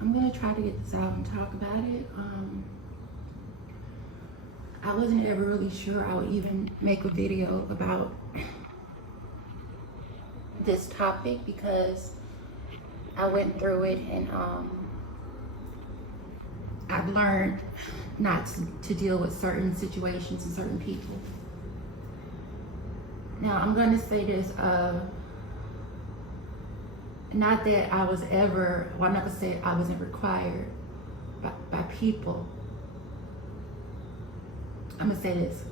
I'm gonna try to get this out and talk about it. I wasn't ever really sure I would even make a video about this topic because I went through it and I've learned not to deal with certain situations and certain people. Now I'm gonna say this, not that I was ever, well, I'm not gonna say I wasn't required by people. I'm gonna say this.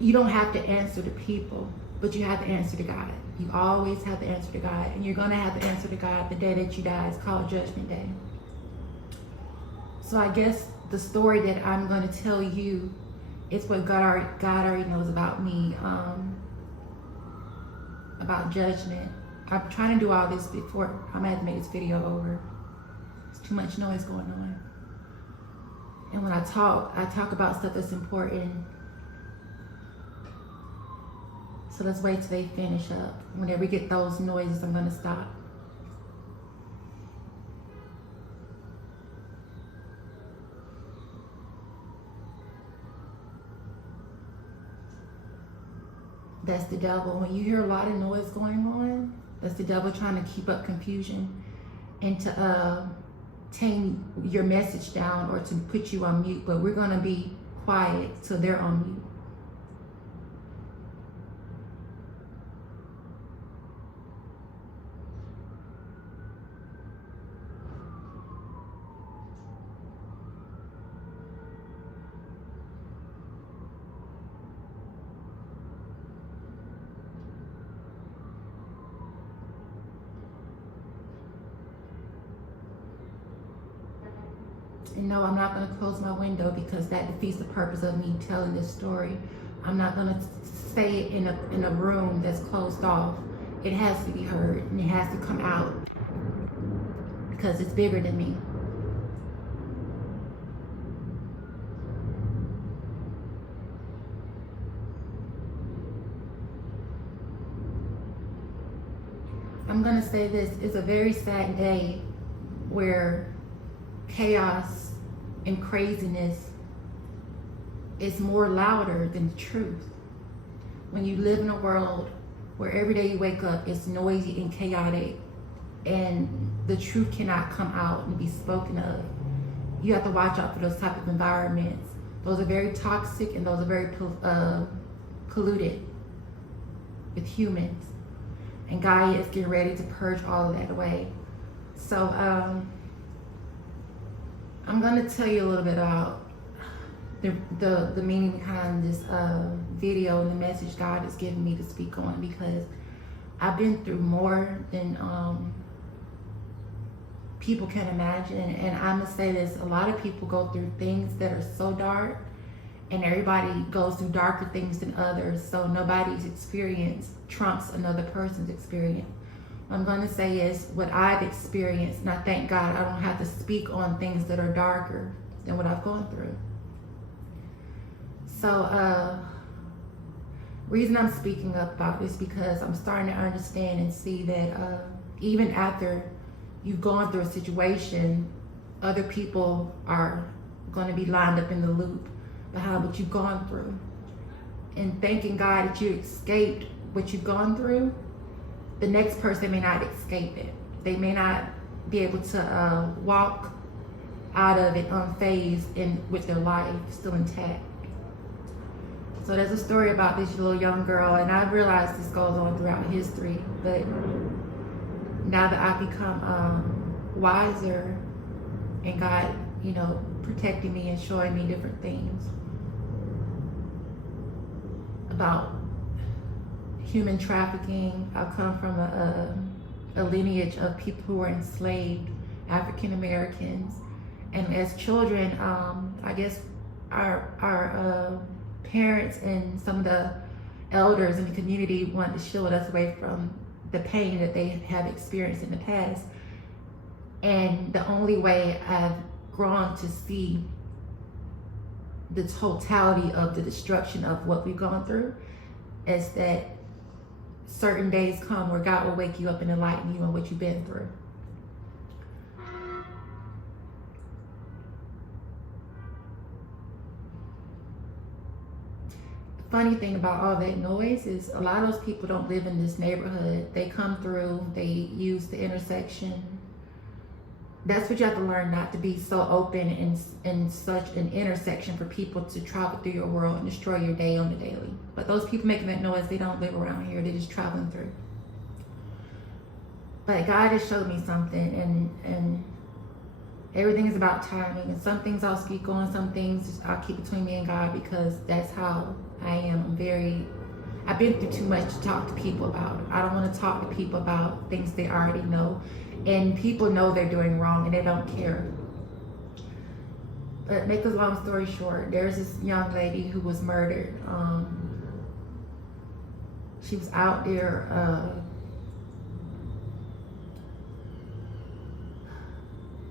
You don't have to answer to people, but you have to answer to God. You always have to answer to God, and you're gonna have to answer to God the day that you die. It's called Judgment Day. So I guess the story that I'm gonna tell you is what God already knows about me, about judgment. I'm trying to do all this before I'm gonna have to make this video over. There's too much noise going on. And when I talk about stuff that's important. So let's wait till they finish up. Whenever we get those noises, I'm gonna stop. That's the devil. When you hear a lot of noise going on, that's the devil trying to keep up confusion and to tame your message down or to put you on mute. But we're gonna be quiet so they're on mute. And no, I'm not going to close my window because that defeats the purpose of me telling this story. I'm not going to say it in a room that's closed off. It has to be heard and it has to come out because it's bigger than me. I'm going to say this. It's a very sad day where chaos and craziness is more louder than the truth. When you live in a world where every day you wake up it's noisy and chaotic and the truth cannot come out and be spoken of, you have to watch out for those type of environments. Those are very toxic and those are very polluted with humans. And God is getting ready to purge all of that away. So I'm going to tell you a little bit about the meaning behind this video and the message God has given me to speak on, because I've been through more than people can imagine. And I'm going to say this, a lot of people go through things that are so dark, and everybody goes through darker things than others, so nobody's experience trumps another person's experience. What I'm going to say is what I've experienced, and I thank God I don't have to speak on things that are darker than what I've gone through. So, reason I'm speaking up about this because I'm starting to understand and see that even after you've gone through a situation, other people are going to be lined up in the loop behind what you've gone through. And thanking God that you escaped what you've gone through, the next person may not escape it. They may not be able to walk out of it unfazed and with their life still intact. So there's a story about this little young girl, and I realize this goes on throughout history, but now that I've become wiser and God, protecting me and showing me different things about human trafficking. I come from a lineage of people who were enslaved, African Americans, and as children, I guess our parents and some of the elders in the community wanted to shield us away from the pain that they have experienced in the past. And the only way I've grown to see the totality of the destruction of what we've gone through is that certain days come where God will wake you up and enlighten you on what you've been through. funny thing about all that noise is a lot of those people don't live in this neighborhood. They come through, they use the intersection. That's what you have to learn, not to be so open in such an intersection for people to travel through your world and destroy your day on the daily. But those people making that noise, they don't live around here. They're just traveling through. But God has showed me something, and everything is about timing. And some things I'll speak on, some things I'll keep between me and God, because that's how I am. I've been through too much to talk to people about. I don't want to talk to people about things they already know. And people know they're doing wrong and they don't care. But make a long story short, there's this young lady who was murdered. She was out there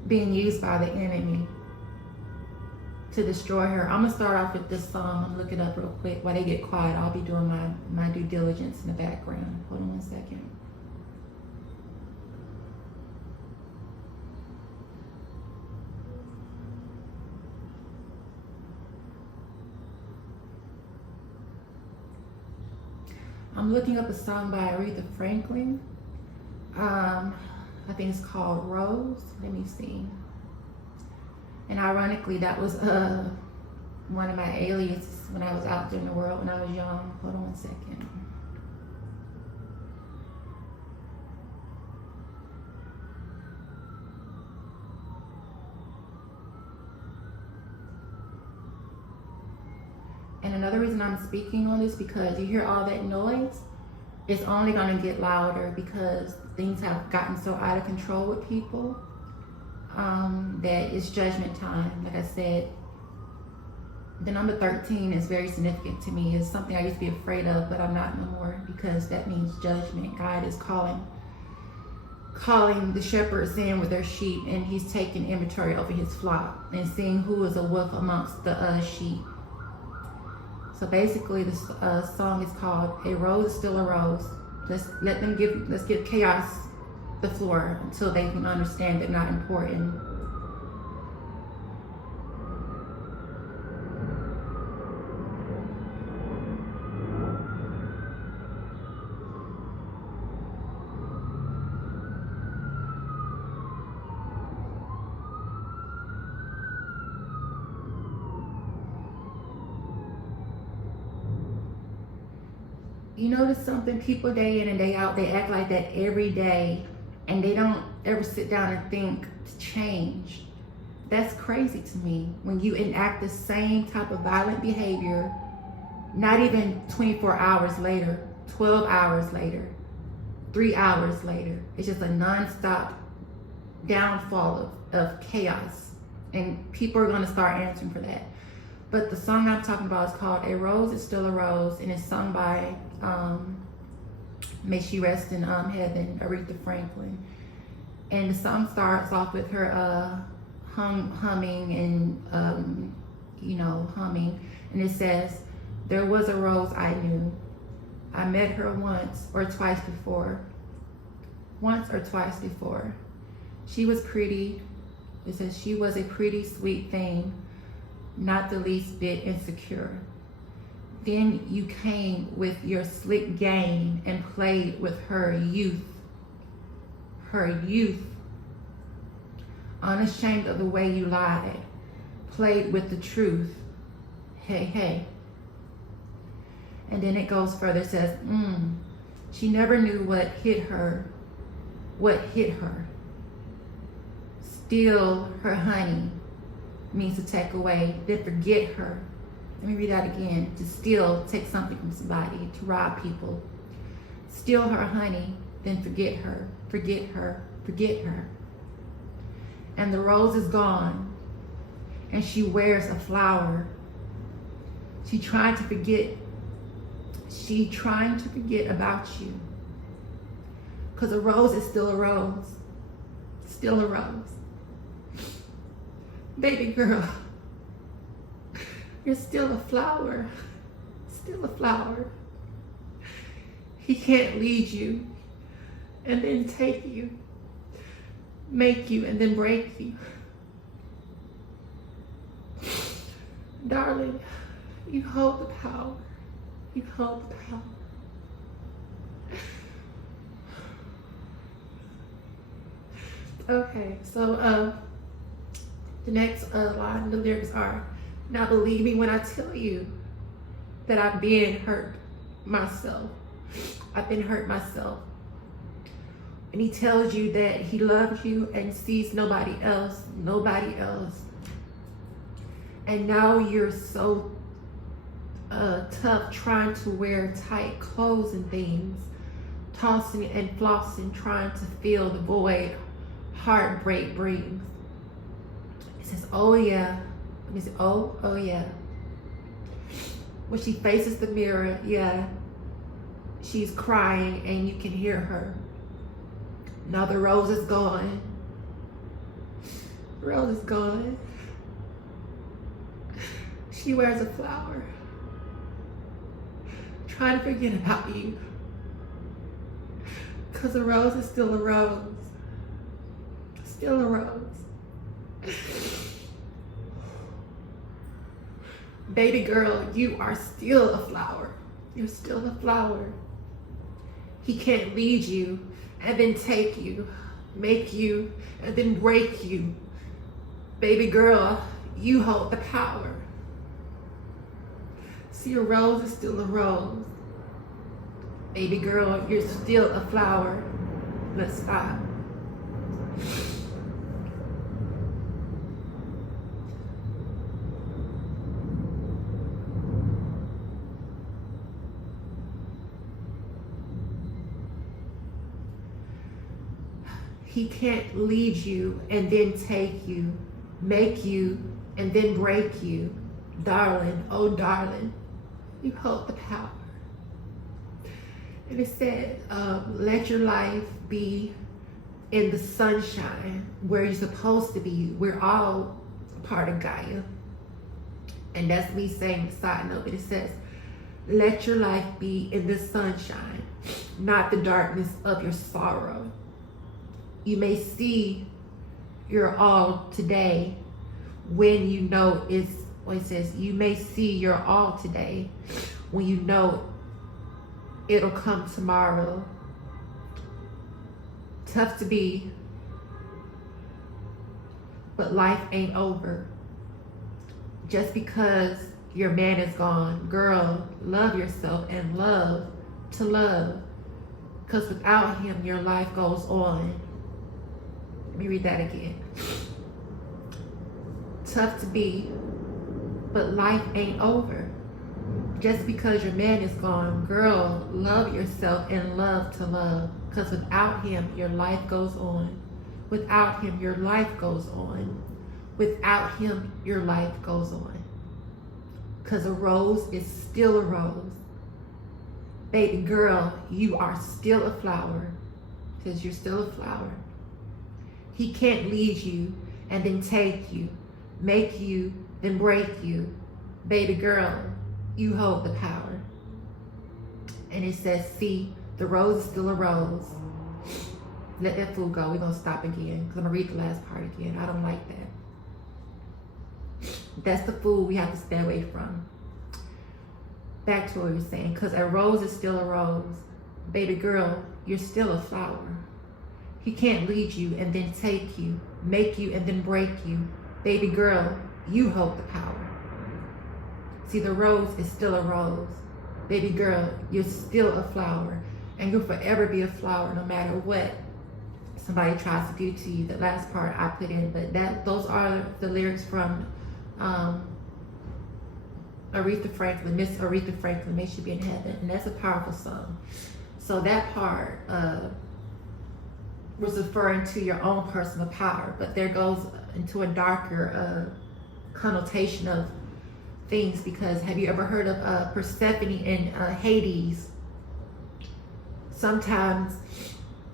being used by the enemy to destroy her. I'm gonna start off with this song. I'm gonna look it up real quick. While they get quiet, I'll be doing my due diligence in the background. Hold on one second. I'm looking up a song by Aretha Franklin. I think it's called Rose. Let me see. And ironically, that was one of my aliases when I was out there in the world when I was young. Hold on one second. And another reason I'm speaking on this, because you hear all that noise, it's only going to get louder because things have gotten so out of control with people that it's judgment time. Like I said, the number 13 is very significant to me. It's something I used to be afraid of, but I'm not no more, because that means judgment. God is calling the shepherds in with their sheep, and he's taking inventory over his flock and seeing who is a wolf amongst the sheep. So basically, this song is called "A Rose Is Still a Rose." Let's give chaos the floor until they can understand they're not important. You notice something? People day in and day out, they act like that every day, and they don't ever sit down and think to change. That's crazy to me. When you enact the same type of violent behavior, not even 24 hours later, 12 hours later, 3 hours later, it's just a nonstop downfall of chaos. And people are gonna start answering for that. But the song I'm talking about is called "A Rose Is Still a Rose," and it's sung by, may she rest in heaven, Aretha Franklin. And the song starts off with her humming and, humming. And it says, "There was a rose I knew. I met her once or twice before. She was pretty." It says, "She was a pretty sweet thing, not the least bit insecure. Then you came with your slick game and played with her youth. Unashamed of the way you lied, played with the truth. Hey, hey." And then it goes further, it says, "She never knew what hit her. Steal her honey means to take away, then forget her." Let me read that again. To steal, take something from somebody, to rob people. Steal her honey, then forget her. And the rose is gone, and she wears a flower. She trying to forget about you. Because a rose is still a rose. Still a rose. Baby girl, you're still a flower. Still a flower. He can't lead you and then take you, make you, and then break you. Darling, you hold the power. You hold the power. Okay, so the next line, the lyrics are, now believe me when I tell you that I've been hurt myself. I've been hurt myself. And he tells you that he loves you and sees nobody else. And now you're so tough trying to wear tight clothes and things, tossing and flossing, trying to fill the void heartbreak brings. It says, oh yeah. Let me say, oh yeah. When she faces the mirror, yeah, she's crying and you can hear her. Now the rose is gone. The rose is gone. She wears a flower, trying to forget about you. Because a rose is still a rose. Still a rose. Baby girl, you are still a flower. You're still a flower. He can't lead you and then take you, make you, and then break you. Baby girl, you hold the power. See, a rose is still a rose. Baby girl, you're still a flower. Let's stop. He can't lead you and then take you, make you, and then break you. Darling, oh darling, you hold the power. And it said, let your life be in the sunshine where you're supposed to be. We're all part of Gaia. And that's me saying the side note, but it says, let your life be in the sunshine, not the darkness of your sorrow. You may see your all today when you know it's, what it says, you may see your all today when you know it'll come tomorrow. Tough to be, but life ain't over. Just because your man is gone, girl, love yourself and love to love. Because without him, your life goes on. Let me read that again. Tough to be, but life ain't over. Just because your man is gone, girl, love yourself and love to love. Because without him, your life goes on. Without him, your life goes on. Without him, your life goes on. Because a rose is still a rose. Baby girl, you are still a flower. Because you're still a flower. He can't lead you and then take you, make you, then break you. Baby girl, you hold the power. And it says, see, the rose is still a rose. Let that fool go. We're going to stop again because I'm going to read the last part again. I don't like that. That's the fool we have to stay away from. Back to what we were saying, because a rose is still a rose. Baby girl, you're still a flower. He can't lead you and then take you, make you and then break you. Baby girl, you hold the power. See, the rose is still a rose. Baby girl, you're still a flower. And you'll forever be a flower no matter what somebody tries to do to you. The last part I put in, but those are the lyrics from Aretha Franklin, Miss Aretha Franklin, May She Be in Heaven. And that's a powerful song. So that part was referring to your own personal power, but there goes into a darker connotation of things, because have you ever heard of Persephone in Hades? Sometimes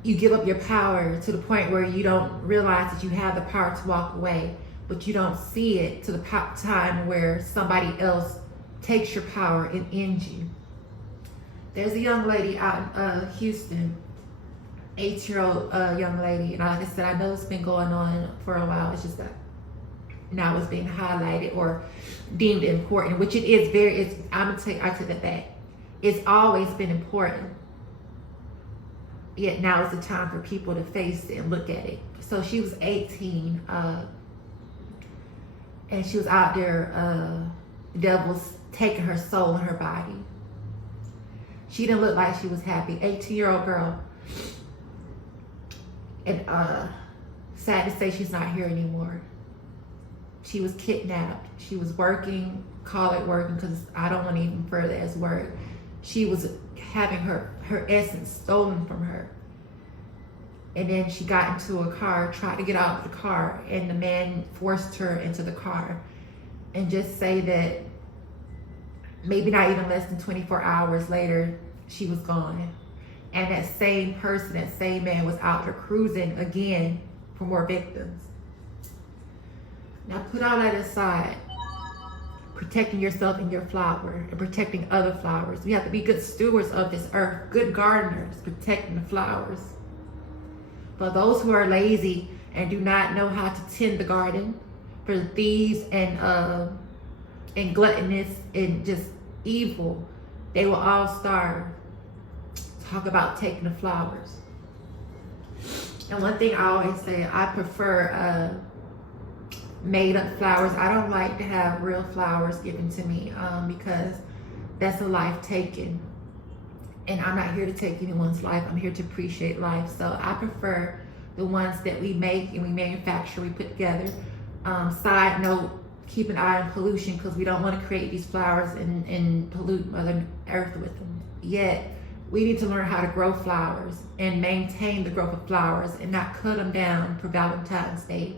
you give up your power to the point where you don't realize that you have the power to walk away, but you don't see it to the time where somebody else takes your power and ends you. There's a young lady out in Houston, 8-year-old young lady, and like I said, I know it's been going on for a while. It's just that now it's being highlighted or deemed important, which it is very. I take that back. It's always been important. Yet now is the time for people to face it and look at it. So she was 18, and she was out there, the devil's taking her soul and her body. She didn't look like she was happy. 18-year-old girl. And sad to say, she's not here anymore. She was kidnapped. She was working, call it working because I don't want to even further as work. She was having her essence stolen from her. And then she got into a car, tried to get out of the car, and the man forced her into the car. And just say that maybe not even less than 24 hours later, she was gone. And that same person, that same man was out there cruising again for more victims. Now put all that aside. Protecting yourself and your flower and protecting other flowers. We have to be good stewards of this earth, good gardeners, protecting the flowers. For those who are lazy and do not know how to tend the garden, for thieves and gluttonous and just evil, they will all starve. Talk about taking the flowers. And one thing I always say, I prefer made up flowers. I don't like to have real flowers given to me because that's a life taken. And I'm not here to take anyone's life. I'm here to appreciate life. So I prefer the ones that we make and we manufacture, we put together. Side note, keep an eye on pollution because we don't want to create these flowers and pollute Mother Earth with them. Yet, we need to learn how to grow flowers and maintain the growth of flowers and not cut them down for Valentine's Day.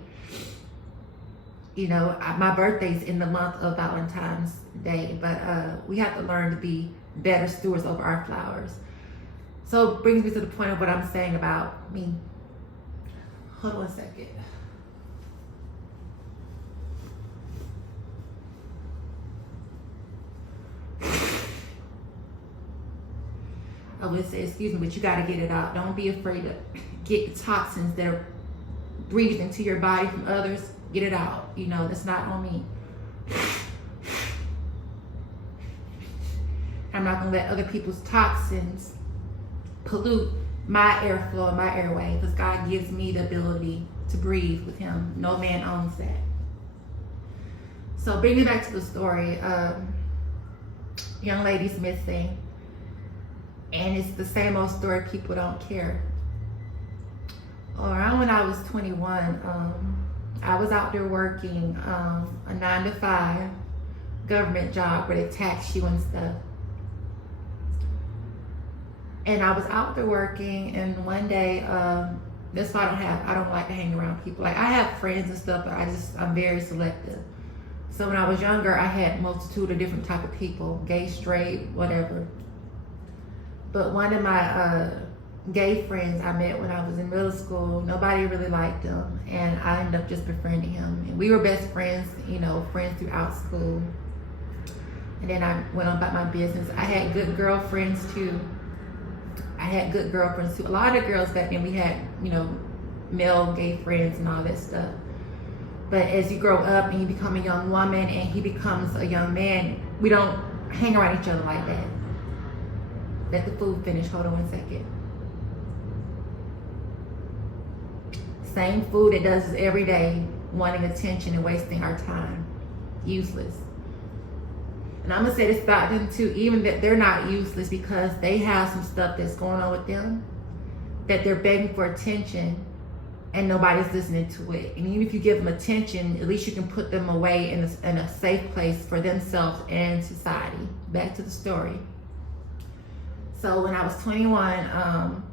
You know, my birthday's in the month of Valentine's Day, but we have to learn to be better stewards over our flowers. So it brings me to the point of what I'm saying about me. Hold on a second. I would say, excuse me, but you got to get it out. Don't be afraid to get the toxins that are breathed into your body from others. Get it out. You know, that's not on me. I'm not going to let other people's toxins pollute my airflow and my airway because God gives me the ability to breathe with Him. No man owns that. So bringing it back to the story, young lady's missing. And it's the same old story, people don't care. Around when I was 21, I was out there working a 9-to-5 government job where they tax you and stuff. And I was out there working, and one day, that's why I don't like to hang around people. Like, I have friends and stuff, but I'm very selective. So when I was younger, I had a multitude of different type of people, gay, straight, whatever. But one of my gay friends I met when I was in middle school, nobody really liked him, and I ended up just befriending him. And we were best friends, you know, friends throughout school. And then I went on about my business. I had good girlfriends too. A lot of girls back then, we had, you know, male gay friends and all that stuff. But as you grow up and you become a young woman and he becomes a young man, we don't hang around each other like that. Let the food finish. Hold on 1 second. Same food that does this every day, wanting attention and wasting our time. Useless. And I'm going to say this about them too, even that they're not useless because they have some stuff that's going on with them, that they're begging for attention and nobody's listening to it. And even if you give them attention, at least you can put them away in a safe place for themselves and society. Back to the story. So when I was 21,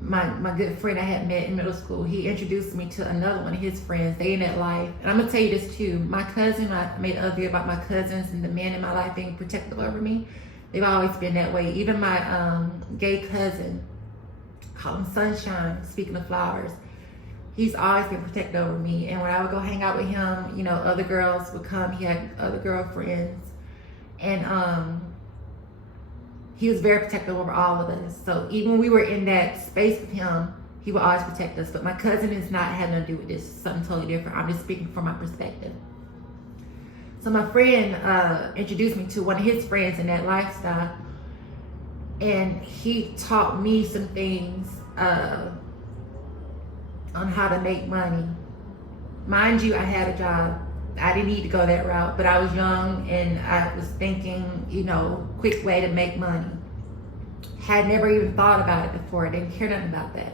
my good friend I had met in middle school, he introduced me to another one of his friends. They in that life. And I'm going to tell you this too. My cousin, I made a video about my cousins and the men in my life being protective over me. They've always been that way. Even my gay cousin, call him Sunshine, speaking of flowers, he's always been protective over me. And when I would go hang out with him, you know, other girls would come. He had other girlfriends. And he was very protective over all of us. So even when we were in that space with him, he would always protect us. But my cousin is not having to do with this. Something totally different. I'm just speaking from my perspective. So my friend introduced me to one of his friends in that lifestyle, and he taught me some things on how to make money. Mind you, I had a job. I didn't need to go that route, but I was young and I was thinking, you know, quick way to make money. Had never even thought about it before. I didn't care nothing about that.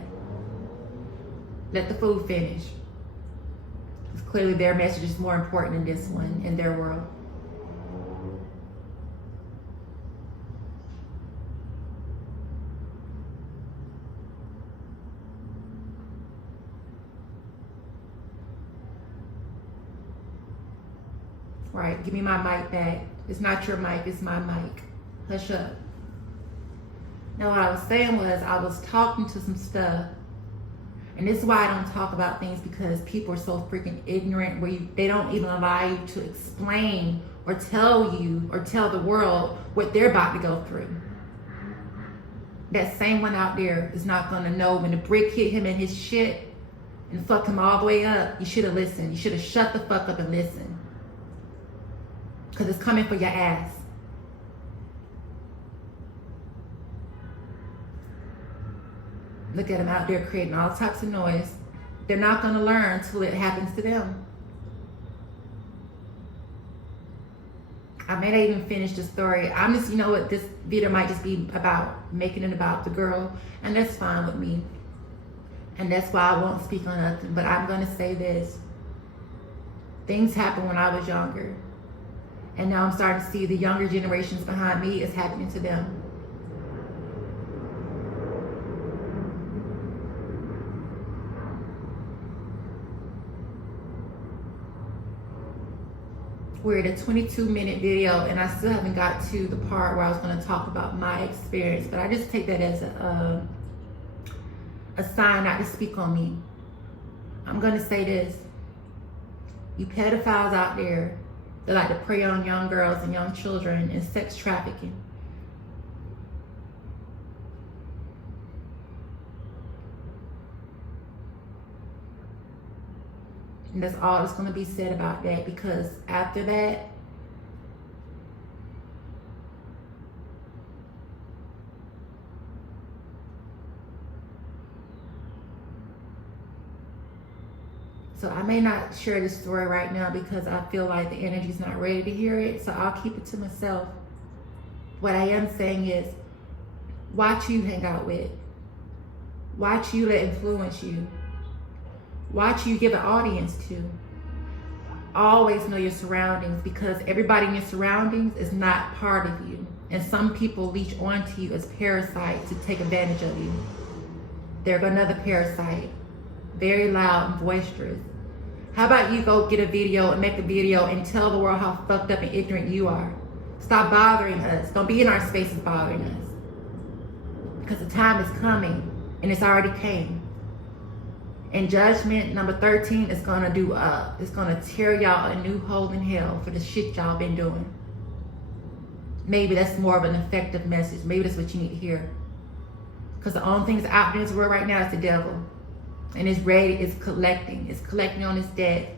Let the food finish. Because clearly their message is more important than this one in their world. Right, give me my mic back. It's not your mic, it's my mic. Hush up. Now what I was saying was I was talking to some stuff, and this is why I don't talk about things, because people are so freaking ignorant where they don't even allow you to explain or tell you or tell the world what they're about to go through. That same one out there is not gonna know when the brick hit him in his shit and fucked him all the way up. You should have listened. You should have shut the fuck up and listened. Because it's coming for your ass. Look at them out there creating all types of noise. They're not going to learn till it happens to them. I may not even finish the story. I'm just, you know what, this video might just be about making it about the girl, and that's fine with me. And that's why I won't speak on nothing. But I'm going to say this. Things happened when I was younger. And now I'm starting to see the younger generations behind me is happening to them. We're at a 22-minute video, and I still haven't got to the part where I was going to talk about my experience. But I just take that as a sign not to speak on me. I'm going to say this. You pedophiles out there, they like to prey on young girls and young children and sex trafficking. And that's all that's going to be said about that, because after that, so I may not share this story right now because I feel like the energy's not ready to hear it. So I'll keep it to myself. What I am saying is, watch who you hang out with. Watch who you let influence you. Watch who you give an audience to. Always know your surroundings, because everybody in your surroundings is not part of you. And some people leech onto you as parasites to take advantage of you. They're another parasite. Very loud and boisterous. How about you go get a video and make a video and tell the world how fucked up and ignorant you are? Stop bothering us. Don't be in our spaces bothering us. Because the time is coming, and it's already came. And judgment number 13 is gonna it's gonna tear y'all a new hole in hell for the shit y'all been doing. Maybe that's more of an effective message. Maybe that's what you need to hear. Because the only thing that's out there in this world right now is the devil. And it's ready, it's collecting on its debt.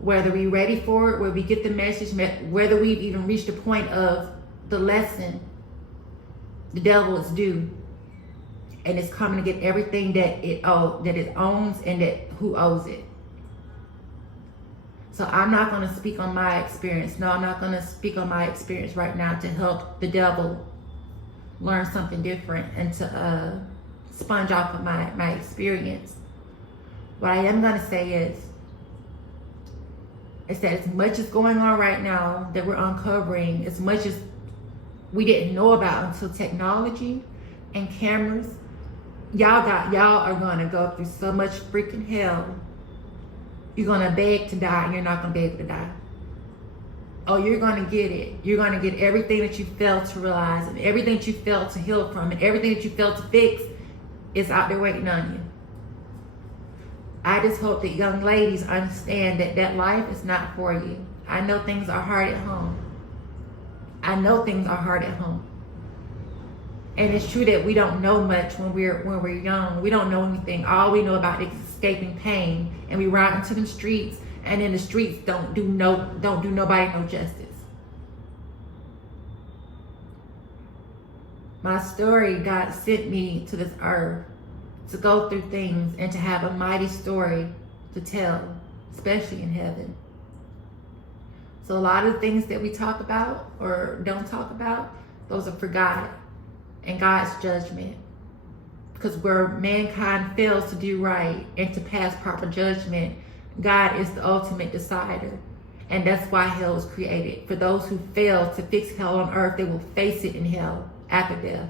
Whether we're ready for it, whether we get the message, whether we've even reached the point of the lesson, the devil is due. And it's coming to get everything that it owns, and that who owes it. So I'm not going to speak on my experience. No, I'm not going to speak on my experience right now to help the devil learn something different and to sponge off of my experience. What I am going to say is that as much as going on right now that we're uncovering, as much as we didn't know about until technology and cameras, y'all are gonna go through so much freaking hell. You're gonna beg to die, and you're not gonna be able to die. Oh, you're gonna get it. You're gonna get everything that you failed to realize, and everything that you failed to heal from, and everything that you failed to fix is out there waiting on you. I just hope that young ladies understand that life is not for you. I know things are hard at home. And it's true that we don't know much when we're young. We don't know anything. All we know about is escaping pain. And we ride into the streets and in the streets don't do nobody no justice. My story, God sent me to this earth to go through things and to have a mighty story to tell, especially in heaven. So a lot of the things that we talk about or don't talk about, those are for God and God's judgment. Because where mankind fails to do right and to pass proper judgment, God is the ultimate decider. And that's why hell was created. For those who fail to fix hell on earth, they will face it in hell after death.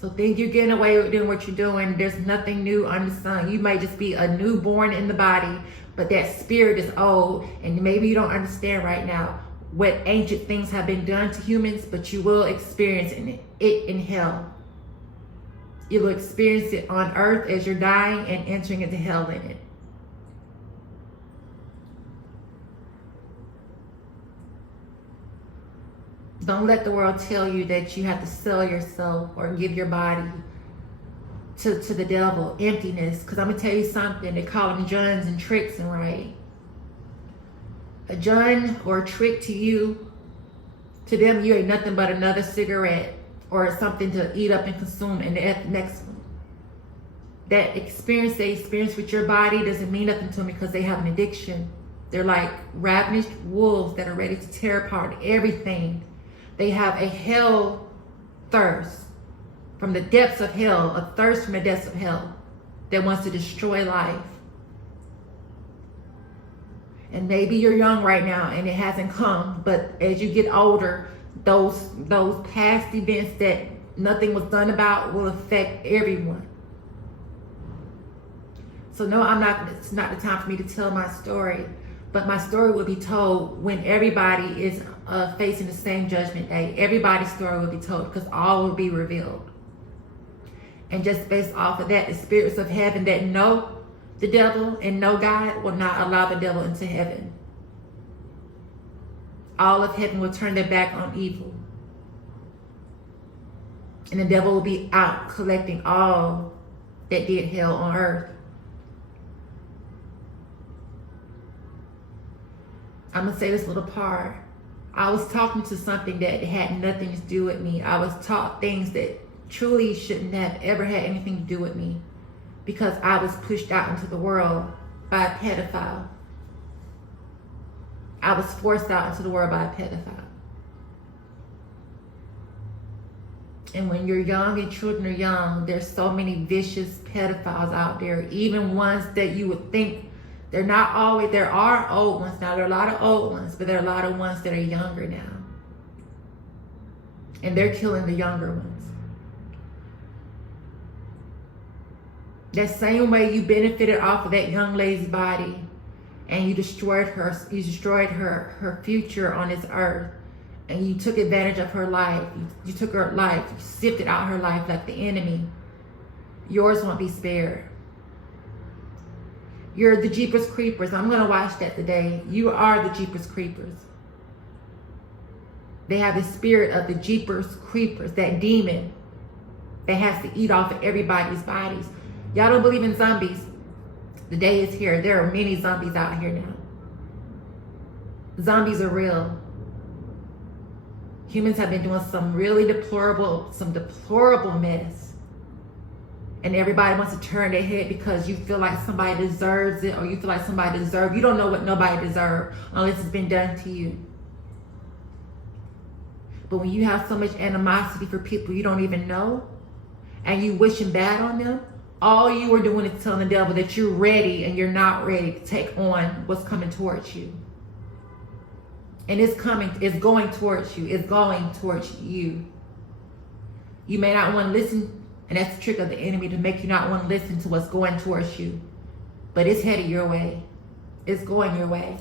So think you're getting away with doing what you're doing. There's nothing new under the sun. You may just be a newborn in the body, but that spirit is old, and maybe you don't understand right now what ancient things have been done to humans, but you will experience it in hell. You will experience it on earth as you're dying and entering into hell in it. Don't let the world tell you that you have to sell yourself or give your body to the devil, emptiness. Because I'm going to tell you something, they call them juns and tricks, and right? A jun or a trick to you, to them you ain't nothing but another cigarette or something to eat up and consume, and the next one. That experience they experience with your body doesn't mean nothing to them because they have an addiction. They're like ravenous wolves that are ready to tear apart everything. They have a hell thirst from the depths of hell, a thirst from the depths of hell that wants to destroy life. And maybe you're young right now and it hasn't come, but as you get older, those past events that nothing was done about will affect everyone. So no, it's not the time for me to tell my story, but my story will be told when everybody is facing the same judgment day. Everybody's story will be told because all will be revealed. And just based off of that, the spirits of heaven that know the devil and know God will not allow the devil into heaven. All of heaven will turn their back on evil. And the devil will be out collecting all that did hell on earth. I'm going to say this little part. I was talking to something that had nothing to do with me. I was taught things that truly shouldn't have ever had anything to do with me because I was pushed out into the world by a pedophile. I was forced out into the world by a pedophile. And when you're young and children are young, there's so many vicious pedophiles out there, even ones that you would think they're not always, there are old ones now. There are a lot of old ones, but there are a lot of ones that are younger now. And they're killing the younger ones. That same way you benefited off of that young lady's body and you destroyed her future on this earth, and you took advantage of her life. You took her life, you sifted out her life like the enemy. Yours won't be spared. You're the Jeepers Creepers. I'm going to watch that today. You are the Jeepers Creepers. They have the spirit of the Jeepers Creepers, that demon that has to eat off of everybody's bodies. Y'all don't believe in zombies. The day is here. There are many zombies out here now. Zombies are real. Humans have been doing some really deplorable mess. And everybody wants to turn their head because you feel like somebody deserves it, or you feel like somebody deserves. You don't know what nobody deserves unless it's been done to you. But when you have so much animosity for people you don't even know, and you wishing bad on them, all you are doing is telling the devil that you're ready and you're not ready to take on what's coming towards you. And it's going towards you. It's going towards you. You may not want to listen. And that's the trick of the enemy, to make you not want to listen to what's going towards you. But it's headed your way. It's going your way.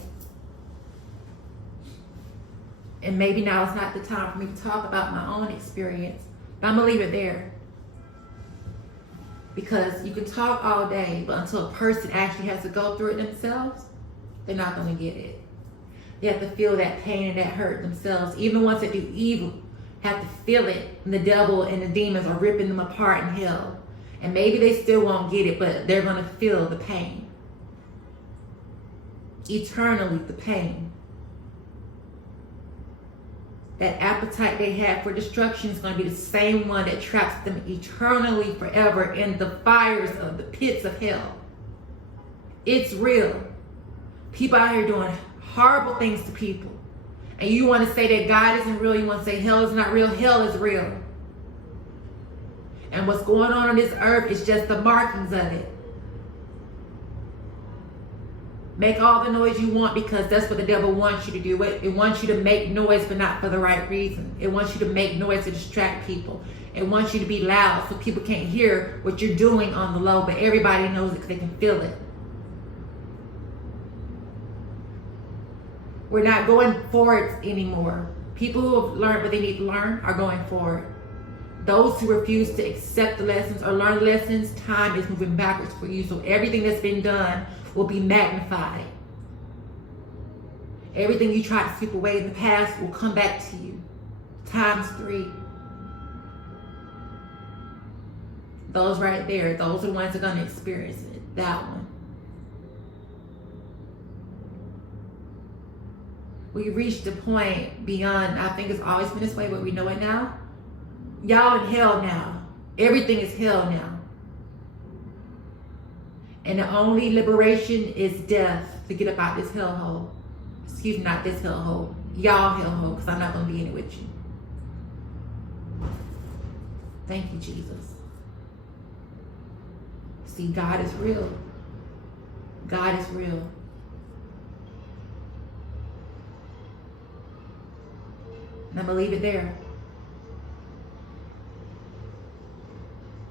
And maybe now is not the time for me to talk about my own experience. But I'm going to leave it there. Because you can talk all day, but until a person actually has to go through it themselves, they're not going to get it. They have to feel that pain and that hurt themselves. Even once they do evil, have to feel it, and the devil and the demons are ripping them apart in hell. And maybe they still won't get it, but they're going to feel the pain. Eternally, the pain. That appetite they have for destruction is going to be the same one that traps them eternally forever in the fires of the pits of hell. It's real. People out here doing horrible things to people. And you want to say that God isn't real. You want to say hell is not real. Hell is real. And what's going on this earth is just the markings of it. Make all the noise you want because that's what the devil wants you to do. It wants you to make noise, but not for the right reason. It wants you to make noise to distract people. It wants you to be loud so people can't hear what you're doing on the low, but everybody knows it because they can feel it. We're not going forward anymore. People who have learned what they need to learn are going forward. Those who refuse to accept the lessons or learn the lessons, time is moving backwards for you. So everything that's been done will be magnified. Everything you tried to sweep away in the past will come back to you. ×3. Those right there, those are the ones that are going to experience it. That one. We reached a point beyond, I think it's always been this way, but we know it now. Y'all in hell now. Everything is hell now. And the only liberation is death to get up out this hellhole. Excuse me, not this hellhole. Y'all hellhole, because I'm not going to be in it with you. Thank you, Jesus. See, God is real. God is real. And I'm going to leave it there.